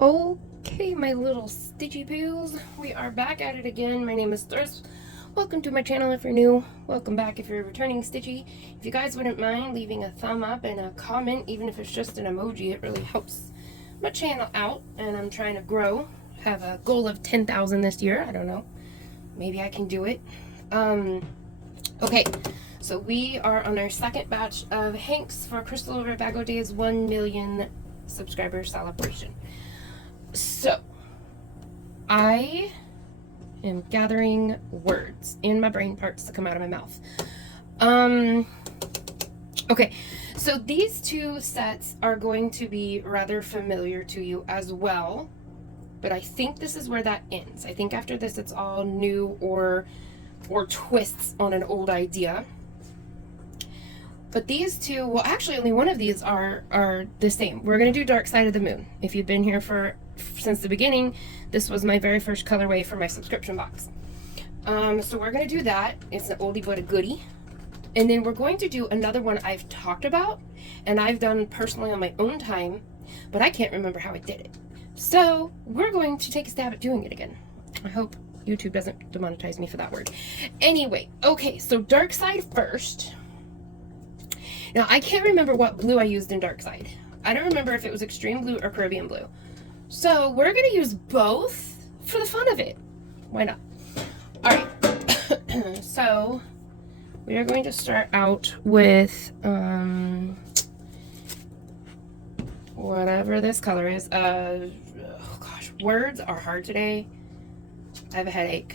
Okay, my little stitchy poos, we are back at it again. My name is Thryss. Welcome to my channel if you're new. Welcome back if you're a returning stitchy. If you guys wouldn't mind leaving a thumb up and a comment, even if it's just an emoji, it really helps my channel out. And I'm trying to grow. Have a goal of 10,000 this year. I don't know. Maybe I can do it. Okay, so we are on our second batch of Hanks for Crystal Over Bago Day's 1 million subscriber celebration. So, I am gathering words in my brain parts to come out of my mouth. Okay, so these two sets are going to be rather familiar to you as well, but I think this is where that ends. I think after this it's all new or twists on an old idea. But these two, well, actually only one of these are the same. We're going to do Dark Side of the Moon. If you've been here since the beginning, this was my very first colorway for my subscription box. So we're going to do that. It's an oldie but a goodie. And then we're going to do another one I've talked about and I've done personally on my own time, but I can't remember how I did it. So we're going to take a stab at doing it again. I hope YouTube doesn't demonetize me for that word. Anyway, okay, so Dark Side first. Now, I can't remember what blue I used in Dark Side. I don't remember if it was Extreme Blue or Caribbean Blue. So we're going to use both for the fun of it. Why not? All right. So we are going to start out with whatever this color is. Oh gosh, words are hard today. I have a headache.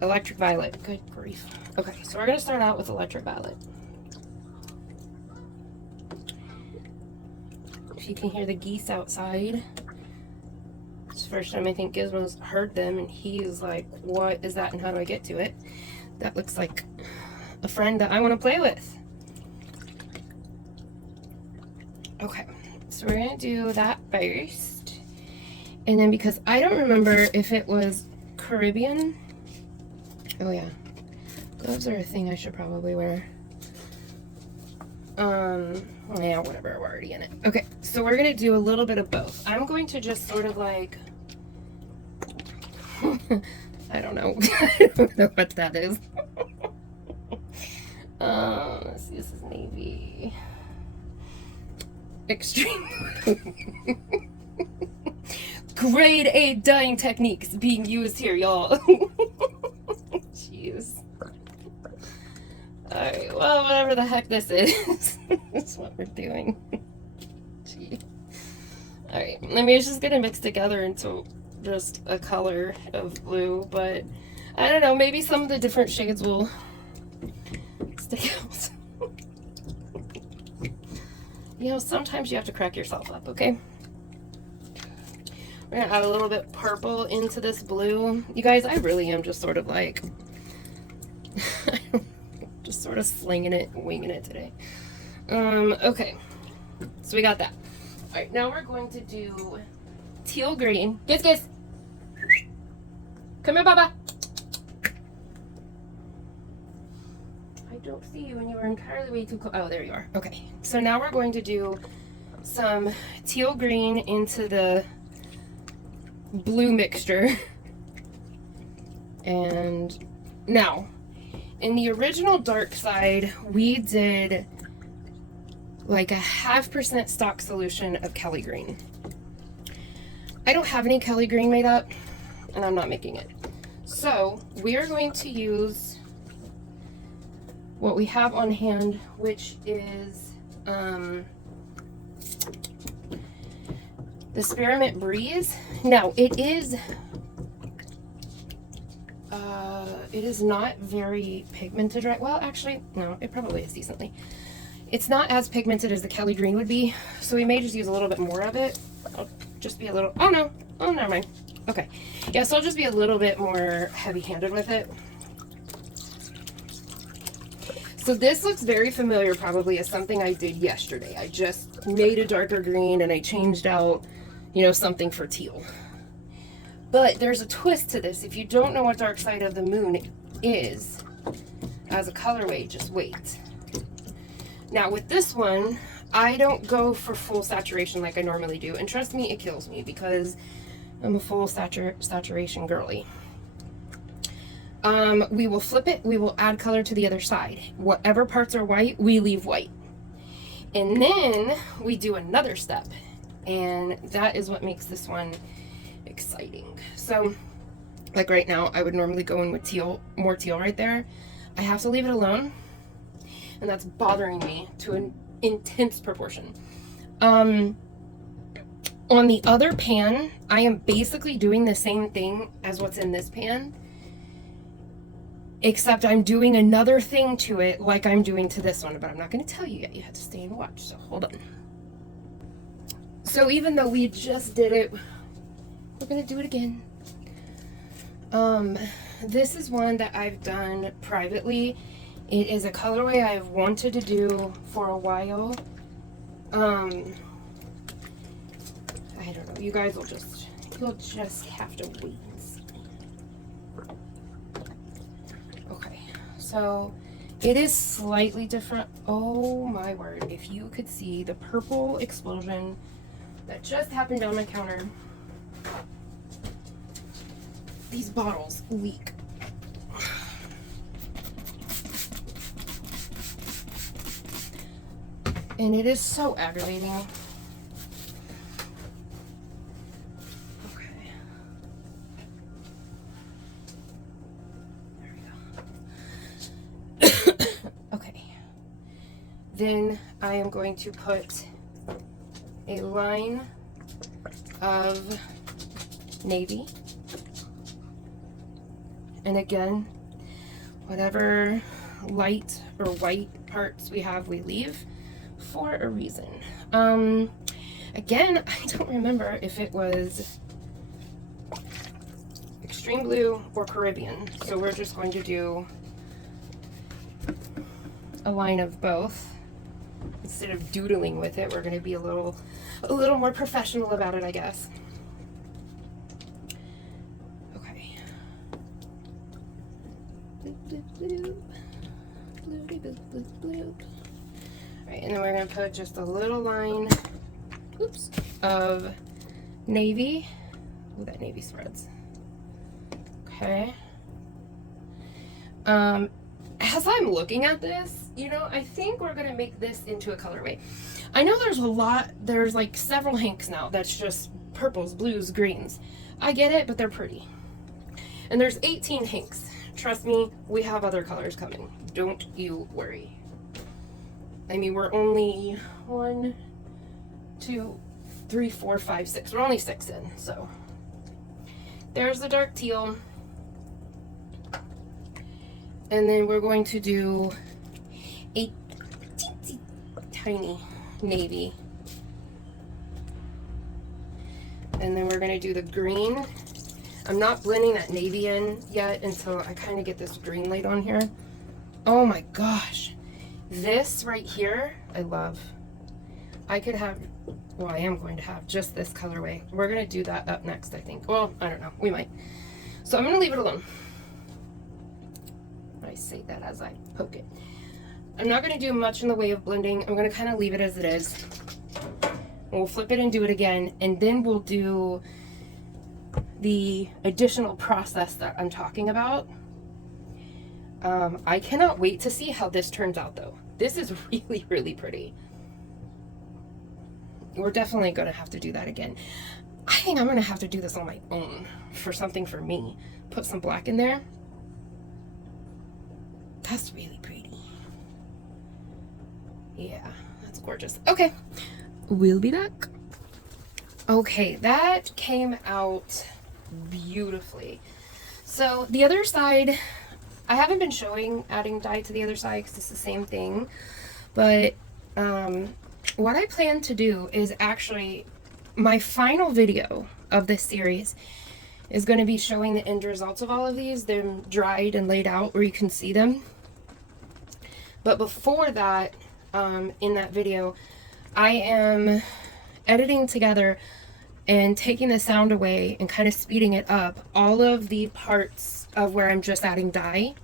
Electric Violet. Good grief. Okay, so we're going to start out with Electric Violet. If you can hear the geese outside. It's the first time I think Gizmo's heard them, and he is like, what is that and how do I get to it? That looks like a friend that I want to play with. Okay, so we're going to do that first. And then because I don't remember if it was Caribbean. Oh yeah. Gloves are a thing I should probably wear. Yeah, whatever, we're already in it. Okay, so we're gonna do a little bit of both. I'm going to just sort of like, I don't know. I don't know what that is. Let's see, this is navy. Extreme. Grade 8 dyeing techniques being used here, y'all. Jeez. Alright, well, whatever the heck this is, that's what we're doing. Gee. Alright, I mean, it's just gonna mix together into just a color of blue, but I don't know, maybe some of the different shades will stick out. You know, sometimes you have to crack yourself up, okay? We're gonna add a little bit purple into this blue. You guys, I really am just sort of like, just sort of slinging it, winging it today. Okay, so we got that. All right, now we're going to do teal green. Kiss. Come here, Baba. I don't see you, and you are entirely way too close. Oh, there you are. Okay, so now we're going to do some teal green into the blue mixture. And now, in the original Dark Side, we did like a 0.5% stock solution of Kelly Green. I don't have any Kelly Green made up, and I'm not making it. So we are going to use what we have on hand, which is the Spearmint Breeze. Now, it is not very pigmented, right? Well, actually, no, it probably is decently. It's not as pigmented as the Kelly Green would be, so we may just use a little bit more of it. I'll just be a little, oh no, oh, never mind. Okay, yeah, so I'll just be a little bit more heavy-handed with it. So this looks very familiar probably as something I did yesterday. I just made a darker green and I changed out, you know, something for teal. But there's a twist to this. If you don't know what Dark Side of the Moon is as a colorway, just wait. Now with this one, I don't go for full saturation like I normally do. And trust me, it kills me because I'm a full saturation girly. We will flip it. We will add color to the other side. Whatever parts are white, we leave white. And then we do another step. And that is what makes this one exciting. So, like right now, I would normally go in with teal, more teal right there. I have to leave it alone. And that's bothering me to an intense proportion. On the other pan, I am basically doing the same thing as what's in this pan, except I'm doing another thing to it like I'm doing to this one, but I'm not going to tell you yet. You have to stay and watch, so hold on. So even though we just did it, we're going to do it again. This is one that I've done privately. It is a colorway I've wanted to do for a while. I don't know. You guys will you'll just have to wait and see. Okay, so it is slightly different. Oh my word, if you could see the purple explosion that just happened down my counter. These bottles leak. And it is so aggravating. Okay. There we go. Okay. Then I am going to put a line of navy. And again, whatever light or white parts we have, we leave for a reason. Again, I don't remember if it was extreme blue or Caribbean, so we're just going to do a line of both. Instead of doodling with it, we're going to be a little more professional about it, I guess. Okay. Bloop, bloop, bloop. Bloopy, bloop, bloop, bloop. Right, and then we're going to put just a little line, oops, of navy. Oh, that navy spreads. Okay. As I'm looking at this, you know, I think we're going to make this into a colorway. I know there's like several hanks now that's just purples, blues, greens. I get it, but they're pretty. And there's 18 hanks. Trust me, we have other colors coming. Don't you worry. I mean, we're only 1, 2, 3, 4, 5, 6. We're only 6 in, so. There's the dark teal. And then we're going to do a teensy tiny navy. And then we're going to do the green. I'm not blending that navy in yet until I kind of get this green light on here. Oh my gosh. This right here, I love. I could have, well, I am going to have just this colorway. We're going to do that up next, I think. Well, I don't know. We might. So I'm going to leave it alone. I say that as I poke it. I'm not going to do much in the way of blending. I'm going to kind of leave it as it is. And we'll flip it and do it again. And then we'll do the additional process that I'm talking about. I cannot wait to see how this turns out, though. This is really, really pretty. We're definitely going to have to do that again. I think I'm going to have to do this on my own for something for me. Put some black in there. That's really pretty. Yeah, that's gorgeous. Okay, we'll be back. Okay, that came out beautifully. So the other side, I haven't been showing adding dye to the other side because it's the same thing. But what I plan to do is actually, my final video of this series is going to be showing the end results of all of these. They're dried and laid out where you can see them. But before that, in that video, I am editing together and taking the sound away and kind of speeding it up, all of the parts of where I'm just adding dye,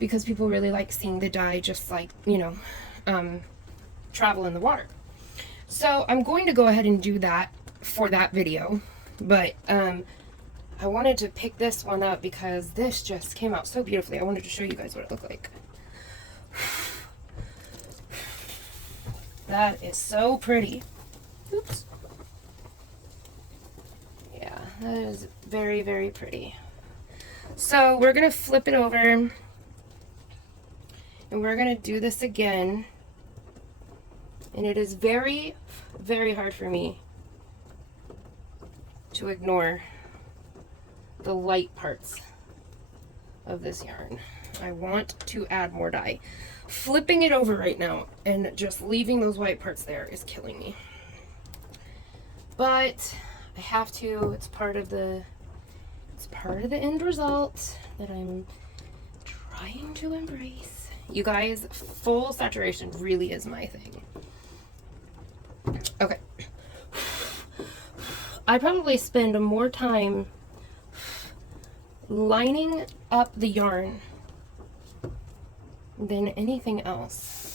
because people really like seeing the dye just like, you know, travel in the water. So I'm going to go ahead and do that for that video, but I wanted to pick this one up because this just came out so beautifully. I wanted to show you guys what it looked like. That is so pretty. Oops. Yeah, that is very, very pretty. So we're going to flip it over and we're going to do this again. And it is very, very hard for me to ignore the light parts of this yarn. I want to add more dye. Flipping it over right now and just leaving those white parts there is killing me. But I have to, it's part of the end result that I'm trying to embrace. You guys, full saturation really is my thing. Okay. I probably spend more time lining up the yarn than anything else.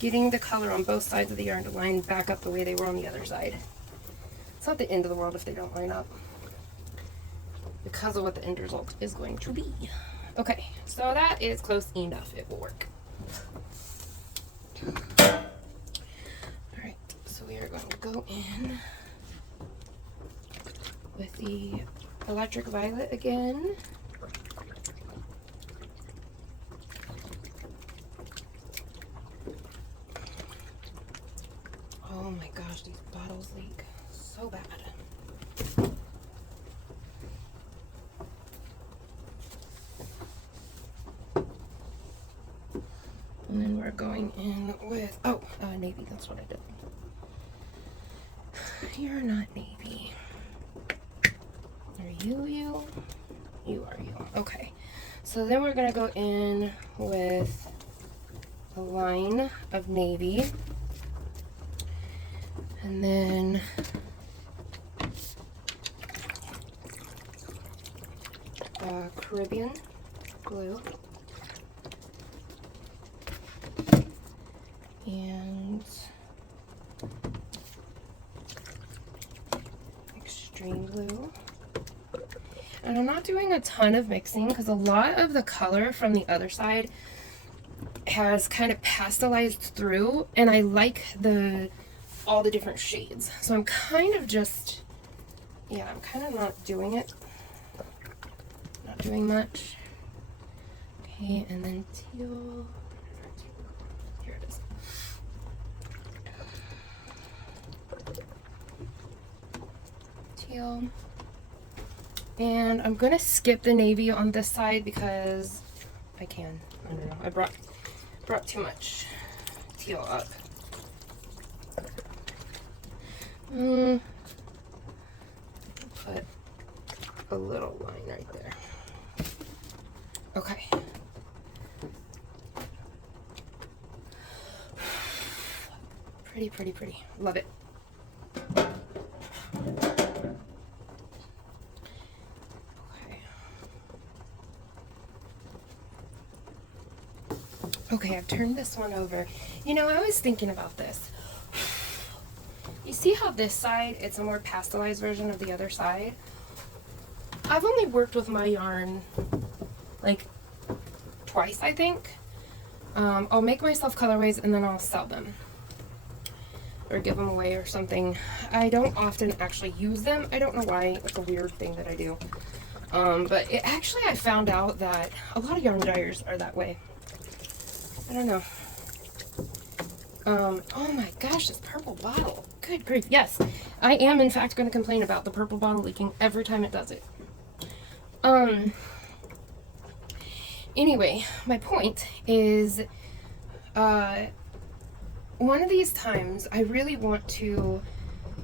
Getting the color on both sides of the yarn to line back up the way they were on the other side. It's not the end of the world if they don't line up, because of what the end result is going to be. Okay, so that is close enough. It will work. Alright, so we are going to go in with the electric violet again. Oh my gosh, these bottles leak so bad. And then we're going in with, navy, that's what I did. You're not navy. Are you you? You are you. Okay. So then we're going to go in with a line of navy. And then Caribbean blue. And extreme blue. And I'm not doing a ton of mixing because a lot of the color from the other side has kind of pastelized through, and I like all the different shades. So I'm kind of just, yeah, I'm kind of not doing it. Not doing much. Okay, and then teal. Here it is. Teal. And I'm gonna skip the navy on this side because I can. I don't know. I brought too much teal up. Put a little line right there. Okay. Pretty, pretty, pretty. Love it. Okay, I've turned this one over. You know, I was thinking about this. You see how this side, it's a more pastelized version of the other side? I've only worked with my yarn like twice, I think. I'll make myself colorways and then I'll sell them. Or give them away or something. I don't often actually use them. I don't know why. It's a weird thing that I do. But actually I found out that a lot of yarn dyers are that way. I don't know. Oh my gosh, this purple bottle. Good grief. Yes, I am in fact going to complain about the purple bottle leaking every time it does it. Anyway, my point is, one of these times I really want to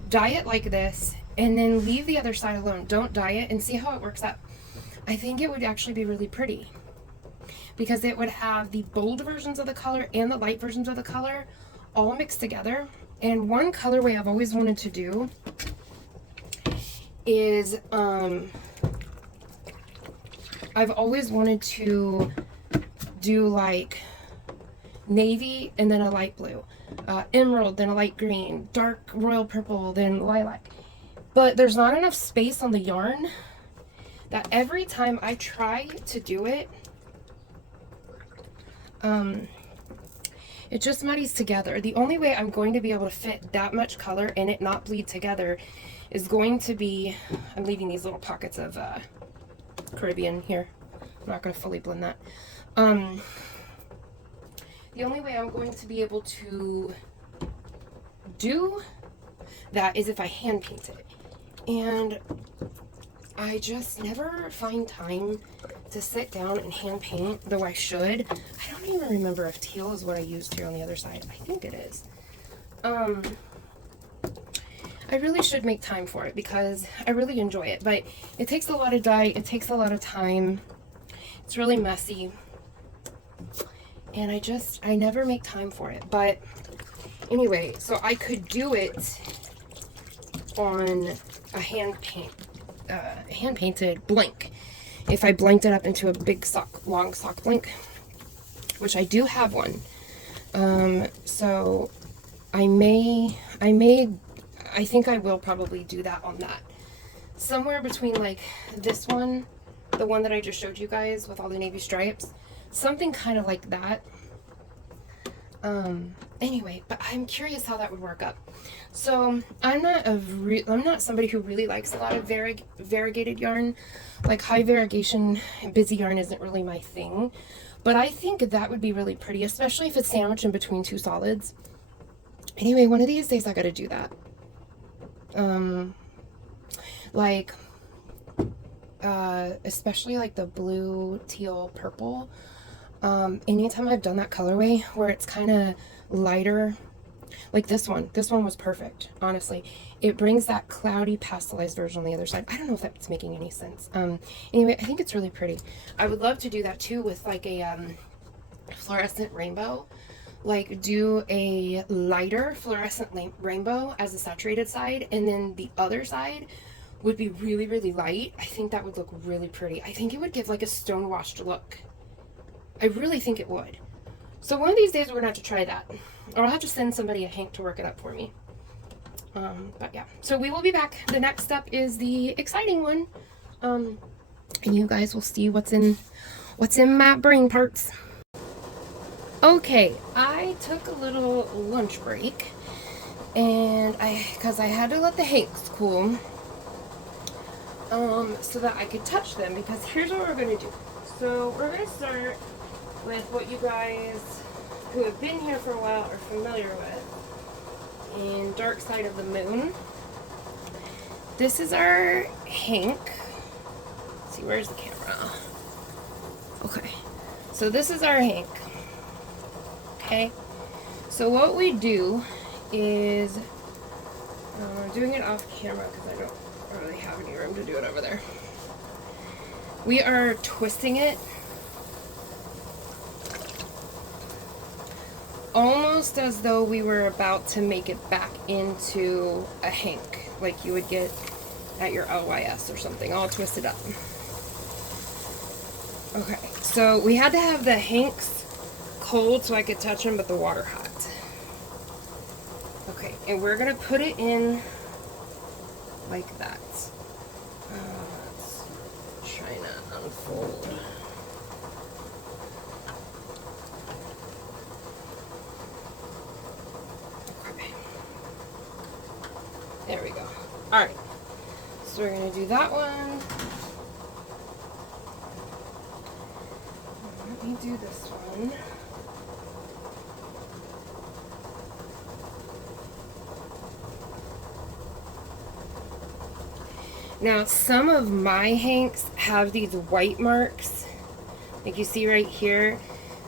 dye it like this and then leave the other side alone. Don't dye it and see how it works out. I think it would actually be really pretty, because it would have the bold versions of the color and the light versions of the color all mixed together. And one colorway I've always wanted to do is, I've always wanted to do like navy and then a light blue. emerald, then a light green, dark royal purple, then lilac. But there's not enough space on the yarn that every time I try to do it, it just muddies together. The only way I'm going to be able to fit that much color and it not bleed together is going to be, I'm leaving these little pockets of Caribbean here. I'm not going to fully blend that. The only way I'm going to be able to do that is if I hand paint it. And I just never find time to sit down and hand paint, though I should. I don't even remember if teal is what I used here on the other side. I think it is. I really should make time for it because I really enjoy it, but it takes a lot of dye, it takes a lot of time, it's really messy, and I never make time for it. But anyway, so I could do it on a hand-painted blank if I blanked it up into a big long sock blank, which I do have one. So I think I will probably do that on that. Somewhere between like this one, the one that I just showed you guys with all the navy stripes, something kind of like that. Anyway, but I'm curious how that would work up. So I'm not somebody who really likes a lot of variegated yarn. Like high variegation busy yarn isn't really my thing, but I think that would be really pretty, especially if it's sandwiched in between two solids. Anyway, one of these days I gotta do that. Especially like the blue, teal, purple. Anytime I've done that colorway where it's kind of lighter, like this one was perfect, honestly. It brings that cloudy pastelized version on the other side. I don't know if that's making any sense. Anyway, I think it's really pretty. I would love to do that too with like a fluorescent rainbow. Like do a lighter fluorescent rainbow as a saturated side, and then the other side would be really, really light. I think that would look really pretty. I think it would give like a stone-washed look. I really think it would. So one of these days we're gonna have to try that, or I'll have to send somebody a Hank to work it up for me. But yeah, so we will be back. The next step is the exciting one, and you guys will see what's in my brain parts. Okay, I took a little lunch break, and because I had to let the Hanks cool, so that I could touch them, because here's what we're gonna do. So we're gonna start with what you guys who have been here for a while are familiar with in Dark Side of the Moon. This is our Hank. Let's see, where's the camera? Okay, so this is our Hank. Okay, so what we do is, I'm doing it off camera because I don't really have any room to do it over there. We are twisting it almost as though we were about to make it back into a Hank, like you would get at your LYS or something, all twisted up. Okay, so we had to have the Hanks cold so I could touch them, but the water hot. Okay, and we're gonna put it in like that. Let's try to unfold. Okay. There we go. Alright, so we're gonna do that one. Let me do this one. Now, some of my Hanks have these white marks, like you see right here.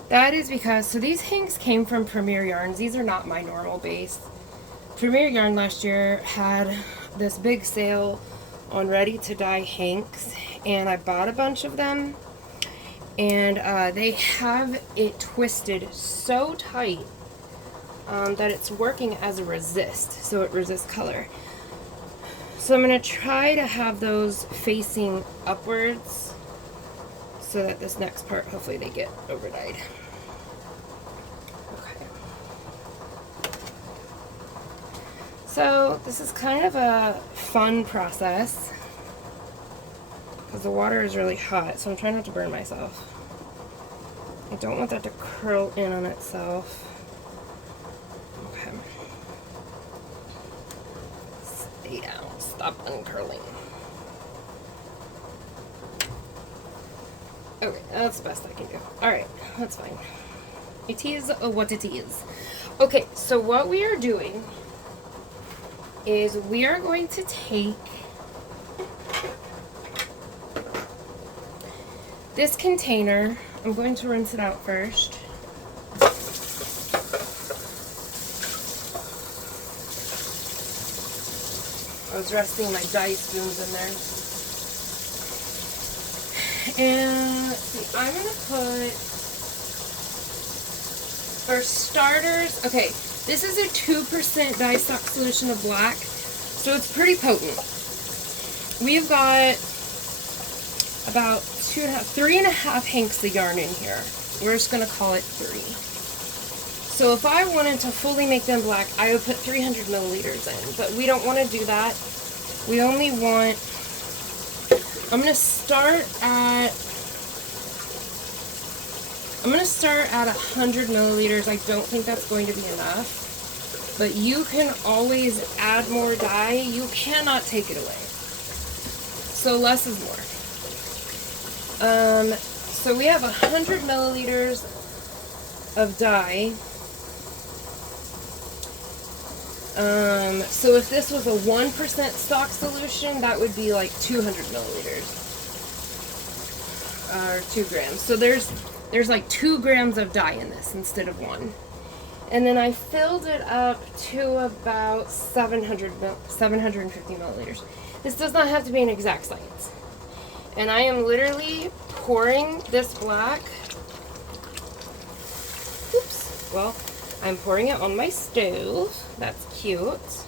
That is because, so these Hanks came from Premier Yarns. These are not my normal base. Premier Yarn last year had this big sale on ready-to-dye Hanks, and I bought a bunch of them. And they have it twisted so tight that it's working as a resist, so it resists color. So I'm going to try to have those facing upwards so that this next part, hopefully they get over dyed. Okay. So this is kind of a fun process because the water is really hot, so I'm trying not to burn myself. I don't want that to curl in on itself. Okay. Stay down. Stop uncurling. Okay, that's the best I can do. Alright, that's fine. It is what it is. Okay, so what we are doing is we are going to take this container. I'm going to rinse it out first. I was resting my dye spoons in there. And let's see, I'm going to put, for starters, okay, this is a 2% dye stock solution of black, so it's pretty potent. We've got about 3.5 hanks of yarn in here. We're just going to call it 3. So if I wanted to fully make them black, I would put 300 milliliters in, but we don't want to do that. We only want, I'm going to start at 100 milliliters. I don't think that's going to be enough, but you can always add more dye. You cannot take it away. So less is more. So we have 100 milliliters of dye. So if this was a 1% stock solution, that would be like 200 milliliters. Or 2 grams. So there's like 2 grams of dye in this instead of 1. And then I filled it up to about 750 milliliters. This does not have to be an exact science. And I am literally pouring this black. Oops. Well, I'm pouring it on my stove. That's cute.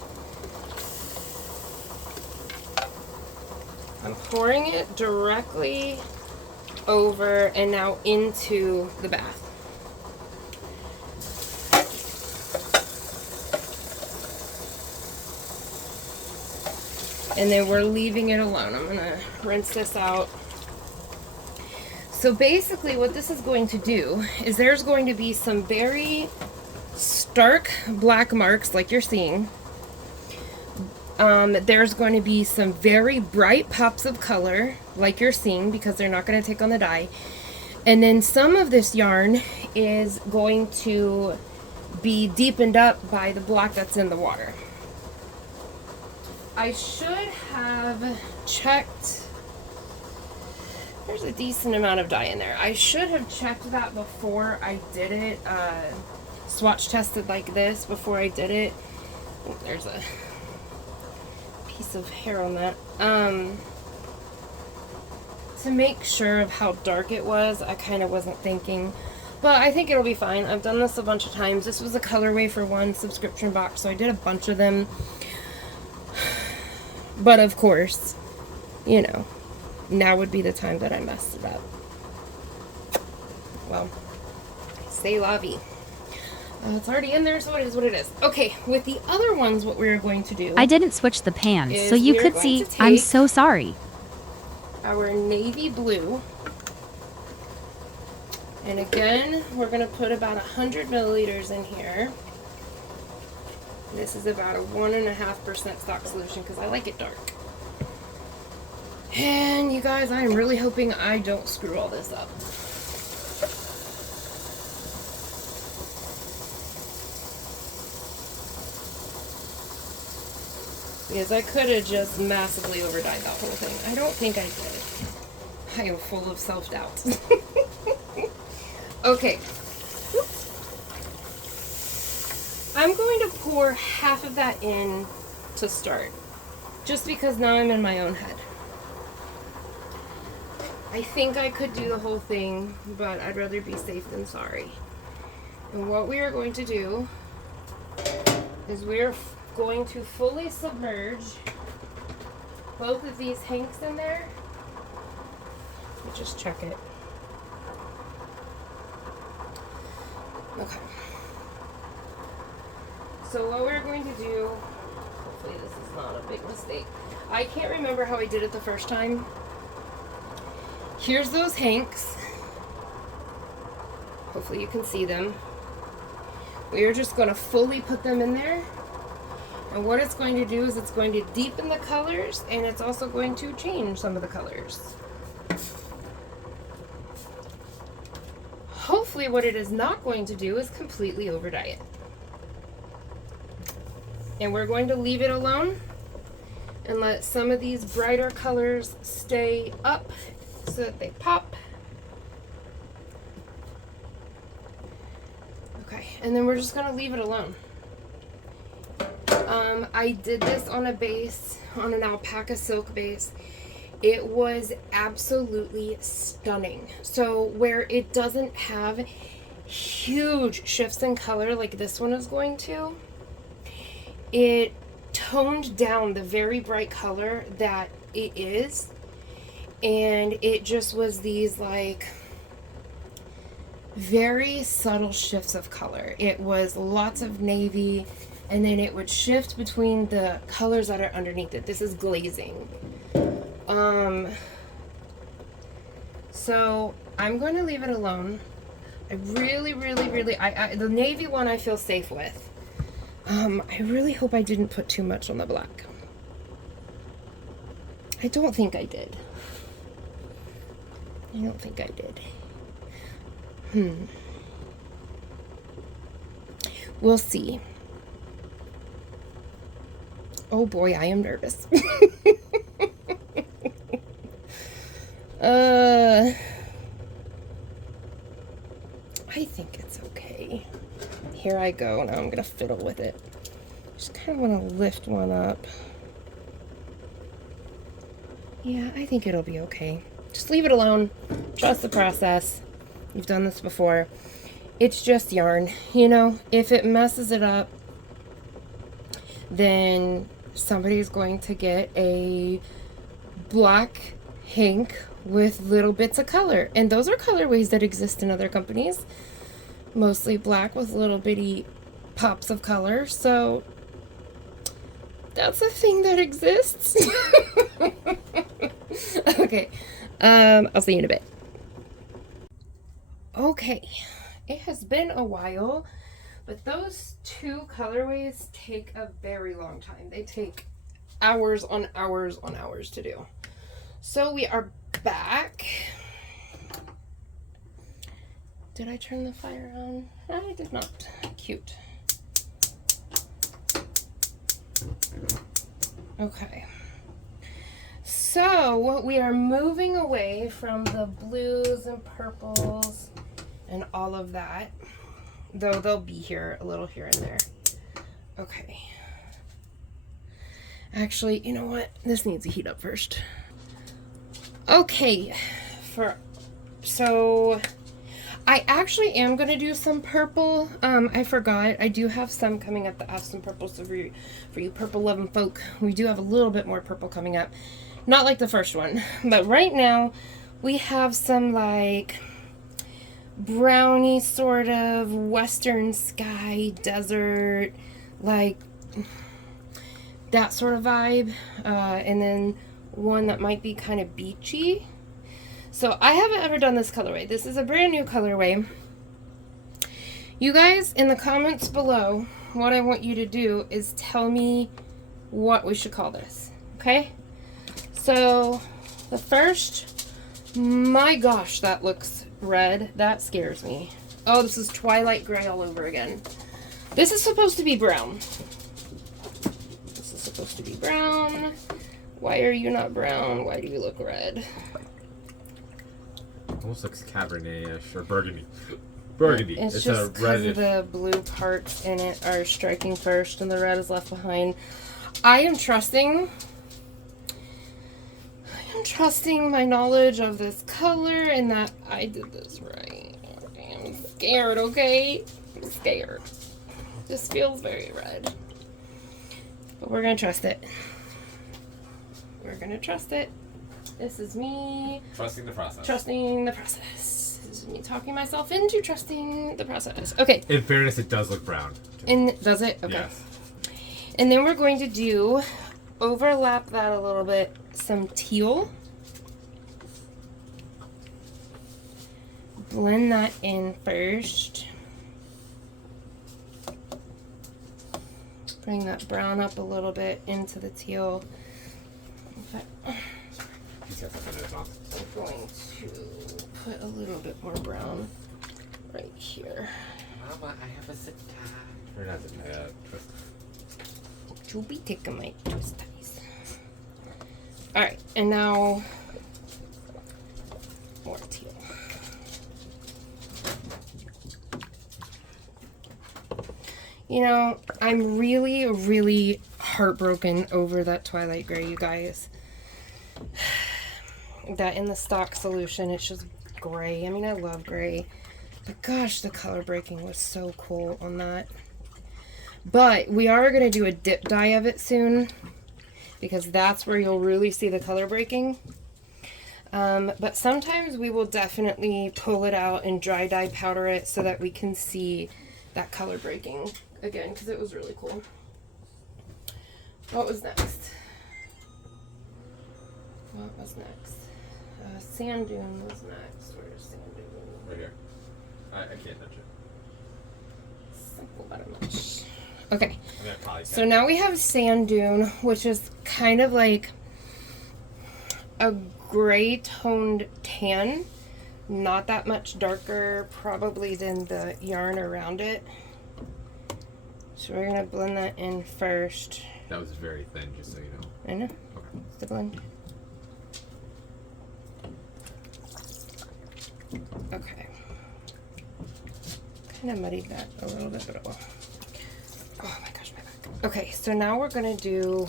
I'm pouring it directly over and now into the bath. And then we're leaving it alone. I'm gonna rinse this out. So basically what this is going to do is there's going to be some very stark black marks like you're seeing. There's going to be some very bright pops of color like you're seeing because they're not going to take on the dye. And then some of this yarn is going to be deepened up by the black that's in the water. I should have checked. There's a decent amount of dye in there. I should have checked that before I did it. Swatch tested like this before I did it. Oh, there's a piece of hair on that. To make sure of how dark it was, I kind of wasn't thinking. But I think it'll be fine. I've done this a bunch of times. This was a Colorway for One subscription box, so I did a bunch of them. But of course, you know, now would be the time that I messed it up. Well, c'est la vie. It's already in there, so it is what it is. Okay, with the other ones, what we're going to do... I didn't switch the pans, so you could see. I'm so sorry. Our navy blue. And again, we're going to put about 100 milliliters in here. This is about a 1.5% stock solution because I like it dark. And you guys, I am really hoping I don't screw all this up. Because I could have just massively overdyed that whole thing. I don't think I did. I am full of self-doubt. Okay. I'm going to pour half of that in to start. Just because now I'm in my own head. I think I could do the whole thing, but I'd rather be safe than sorry. And what we are going to do is we're going to fully submerge both of these hanks in there. Let me just check it. Okay. So what we're going to do mistake. I can't remember how I did it the first time. Here's those hanks. Hopefully you can see them. We are just going to fully put them in there. And what it's going to do is it's going to deepen the colors, and it's also going to change some of the colors. Hopefully what it is not going to do is completely over dye it. And we're going to leave it alone and let some of these brighter colors stay up so that they pop. Okay, and then we're just going to leave it alone. I did this on a base, on an alpaca silk base. It was absolutely stunning. So where it doesn't have huge shifts in color like this one is going to, it toned down the very bright color that it is, and it just was these like very subtle shifts of color. It was lots of navy, and then it would shift between the colors that are underneath it. This is glazing. So I'm going to leave it alone. I really, the navy one I feel safe with. I really hope I didn't put too much on the black. I don't think I did. I don't think I did. We'll see. Oh boy, I am nervous. I think it's okay. Here I go. Now I'm gonna fiddle with it. Just kind of want to lift one up. Yeah, I think it'll be okay. Just leave it alone. Trust the process. You've done this before. It's just yarn, you know. If it messes it up, then somebody's going to get a black hank with little bits of color, and those are colorways that exist in other companies, mostly black with little bitty pops of color. So that's a thing that exists. Okay, I'll see you in a bit. Okay, it has been a while, but those two colorways take a very long time. They take hours on hours on hours to do. So we are back. Did I turn the fire on? I did not. Cute. Okay. So we are moving away from the blues and purples and all of that, though they'll be here a little here and there. Okay. Actually, you know what? This needs to heat up first. Okay, so I actually am going to do some purple. I forgot. I do have some coming up that have some purple. So for you purple loving folk, we do have a little bit more purple coming up. Not like the first one, but right now we have some like brownie sort of western sky desert, like that sort of vibe, and then one that might be kind of beachy. So I haven't ever done this colorway. This is a brand new colorway. You guys in the comments below, what I want you to do is tell me what we should call this, okay? So the first, my gosh, that looks red. That scares me. Oh, this is twilight gray all over again. This is supposed to be brown. This is supposed to be brown. Why are you not brown? Why do you look red? Almost looks Cabernet-ish or burgundy. Burgundy. It's just because the blue parts in it are striking first and the red is left behind. I am trusting my knowledge of this color and that I did this right. Okay, I'm scared, okay? I'm scared. This feels very red. But we're gonna trust it. We're gonna trust it. This is me trusting the process. Trusting the process. This is me talking myself into trusting the process. Okay. In fairness, it does look brown. And does it? Okay. Yes. And then we're going to do overlap that a little bit, some teal. Blend that in first. Bring that brown up a little bit into the teal. I'm going to put a little bit more brown right here. Mama, I have a zip tie. Or not zip tie, twist. To be taking my twist ties. Alright, and now more teal. You know, I'm really, really heartbroken over that Twilight Gray, you guys. That in the stock solution, it's just gray. I mean, I love gray. But gosh, the color breaking was so cool on that. But we are going to do a dip dye of it soon, because that's where you'll really see the color breaking. But sometimes we will definitely pull it out and dry dye powder it so that we can see that color breaking again, because it was really cool. What was next? What was next? Sand dune was next. Where's sand dune? Right here. I can't touch it. Simple butter much. Okay. I So now we have sand dune, which is kind of like a gray toned tan. Not that much darker probably than the yarn around it. So we're gonna blend that in first. That was very thin, just so you know. I know. Okay. It's the blend. Okay. Kind of muddied that a little bit, but it will. Oh my gosh, my back. Okay, so now we're gonna do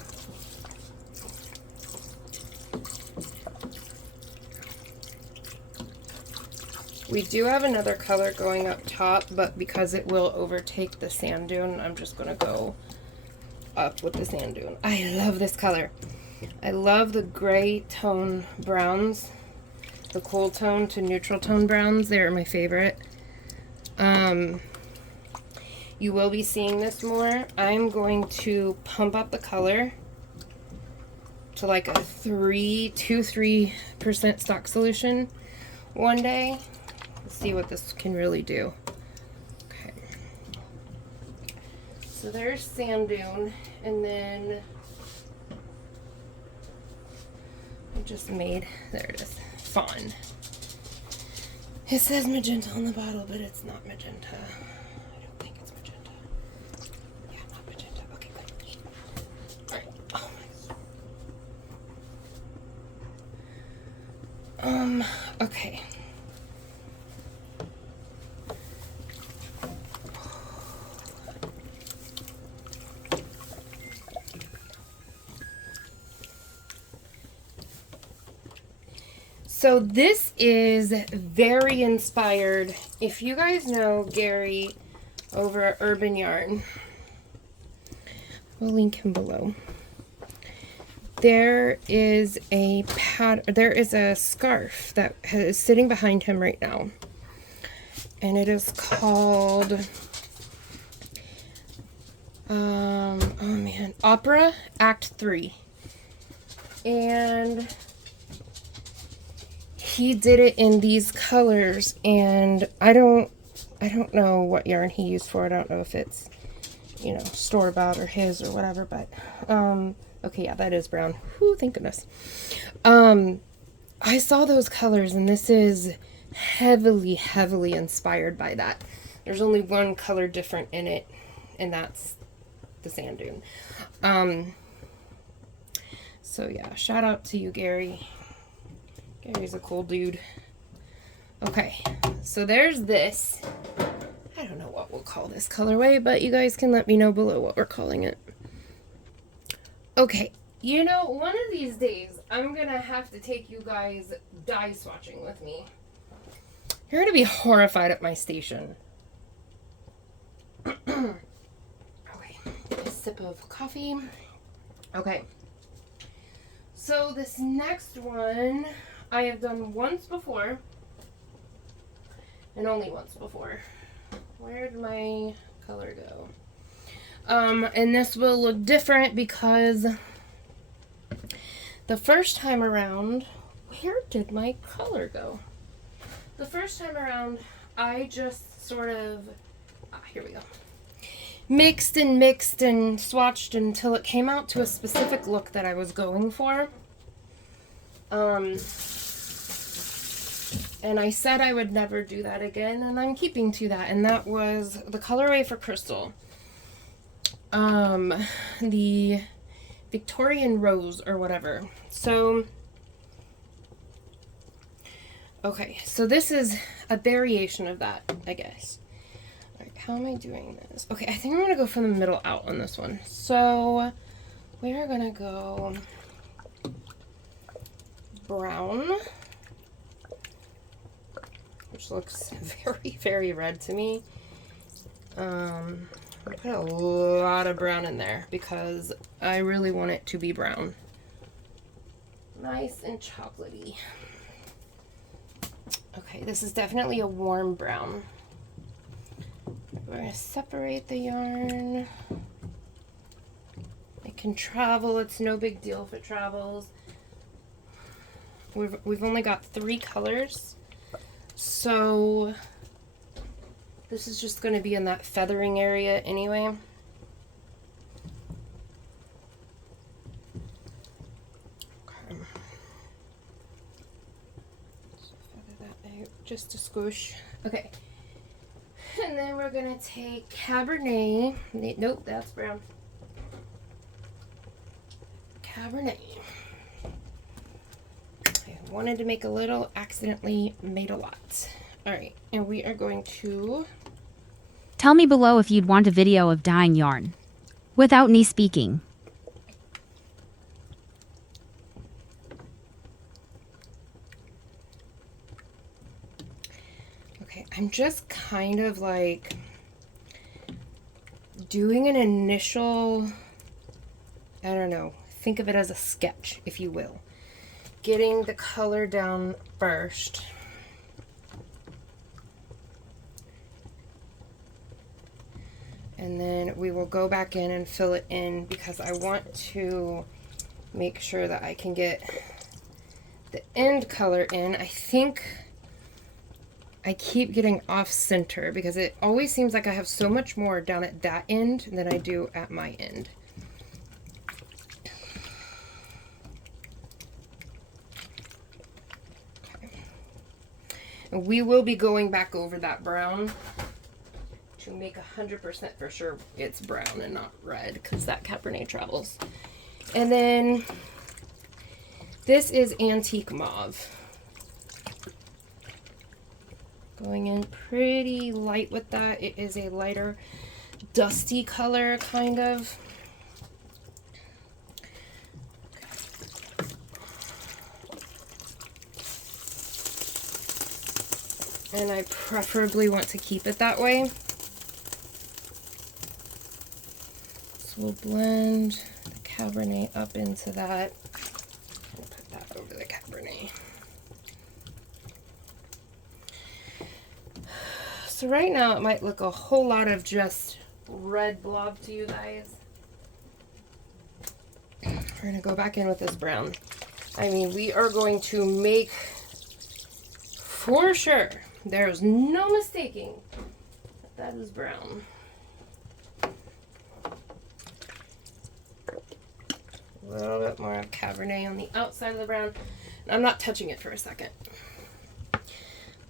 we do have another color going up top, but because it will overtake the sand dune, I'm just gonna go up with the sand dune. I love this color. I love the gray tone browns, the cool tone to neutral tone browns. They're my favorite. You will be seeing this more. I'm going to pump up the color to like a 2-3% stock solution one day. Let's see what this can really do. Okay. So there's sand dune, and then I just made, there it is, fawn. It says magenta on the bottle, but it's not magenta. I don't think it's magenta. Yeah, not magenta. Okay, good. Alright. Oh my. Okay. So this is very inspired. If you guys know Gary over at Urban Yarn, we'll link him below. There is a scarf that is sitting behind him right now, and it is called oh man, Opera Act 3, and he did it in these colors, and I don't know what yarn he used for it. I don't know if it's, you know, store-bought or his or whatever, but okay, yeah, that is brown. Whew, thank goodness. I saw those colors, and this is heavily, heavily inspired by that. There's only one color different in it, and that's the sand dune. So yeah, shout out to you, Gary. Gary's a cool dude. Okay, so there's this. I don't know what we'll call this colorway, but you guys can let me know below what we're calling it. Okay, you know, one of these days, I'm gonna have to take you guys dye swatching with me. You're gonna be horrified at my station. Okay, a sip of coffee. Okay, so this next one I have done once before, and only once before. Where did my color go? And this will look different because The first time around, where did my color go? The first time around, I just sort of, here we go. Mixed and swatched until it came out to a specific look that I was going for. And I said I would never do that again, and I'm keeping to that. And that was the Colorway for Crystal. The Victorian Rose or whatever. So, okay, so this is a variation of that, I guess. All right, how am I doing this? Okay, I think I'm gonna go from the middle out on this one. So, we're gonna go brown, which looks very, very red to me. I put a lot of brown in there because I really want it to be brown. Nice and chocolatey. Okay, this is definitely a warm brown. We're going to separate the yarn. It can travel. It's no big deal if it travels. We've only got 3 colors. So this is just going to be in that feathering area anyway. Okay. So feather that out just a squish. Okay. And then we're going to take Cabernet. Nope, that's brown. Cabernet. I wanted to make a little, accidentally made a lot. All right, and we are going to... Tell me below if you'd want a video of dyeing yarn without me speaking. Okay, I'm just kind of like doing an initial, I don't know, think of it as a sketch, if you will. Getting the color down first. And then we will go back in and fill it in because I want to make sure that I can get the end color in. I think I keep getting off center because it always seems like I have so much more down at that end than I do at my end. Okay. And we will be going back over that brown to make 100% for sure it's brown and not red because that Cabernet travels. And then this is Antique Mauve. Going in pretty light with that. It is a lighter dusty color kind of. And I preferably want to keep it that way. We'll blend the Cabernet up into that and put that over the Cabernet. So right now it might look a whole lot of just red blob to you guys. We're going to go back in with this brown. I mean, we are going to make for sure, there's no mistaking that is brown. A little bit more of Cabernet on the outside of the brown. I'm not touching it for a second.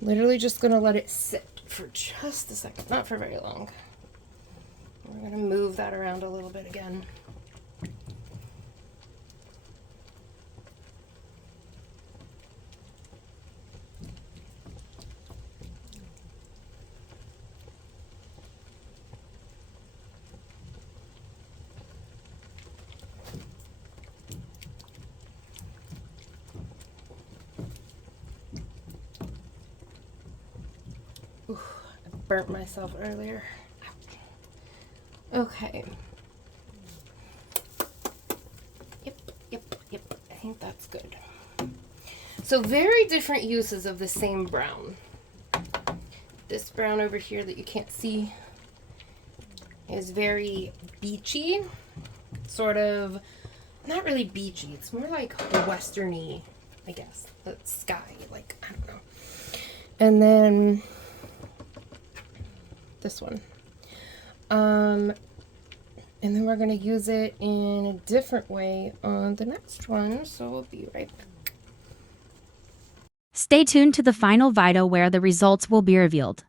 Literally just going to let it sit for just a second. Not for very long. We're going to move that around a little bit again. Ooh, I burnt myself earlier. Okay. Yep. I think that's good. So very different uses of the same brown. This brown over here that you can't see is very beachy, sort of not really beachy. It's more like westerny, I guess. The sky, like, I don't know. And then this one. And then we're going to use it in a different way on the next one. So we'll be right back. Stay tuned to the final video where the results will be revealed.